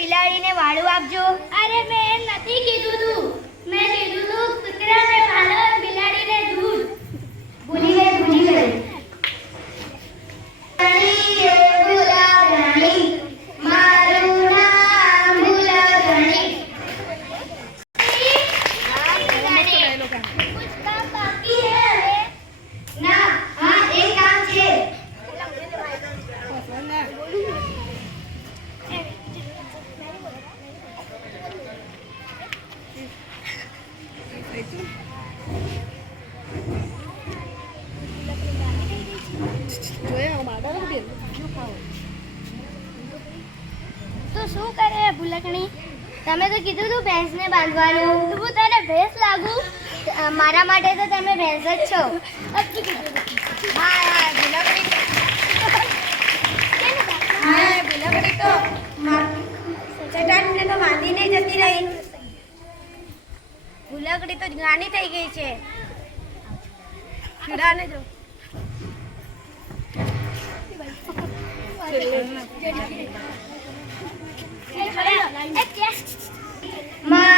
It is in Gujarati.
બિલાડીને વાળું આપજો. અરે મેં એમ નથી કીધું તું. મેં કીધું તું કૂતરાને પાલો, બિલાડીને દૂધ. ભૂલી ગઈ. મારું નામ ભૂલગણી. कुछ काम बाकी है? ना, हाँ एक काम છે. તો શું કરે ભૂલકણી? તમે તો કીધું તું ભેંસને બાંધવાનું. હું તને ભેંસ લાગુ? મારા માટે તો તમે ભેંસ જ છો. હા ભૂલકણી તો ચટાઈને તો બાંધીને જતી રહી. ભૂલકડી તો ગાંડી થઈ ગઈ છે. ચીડાને જો મારું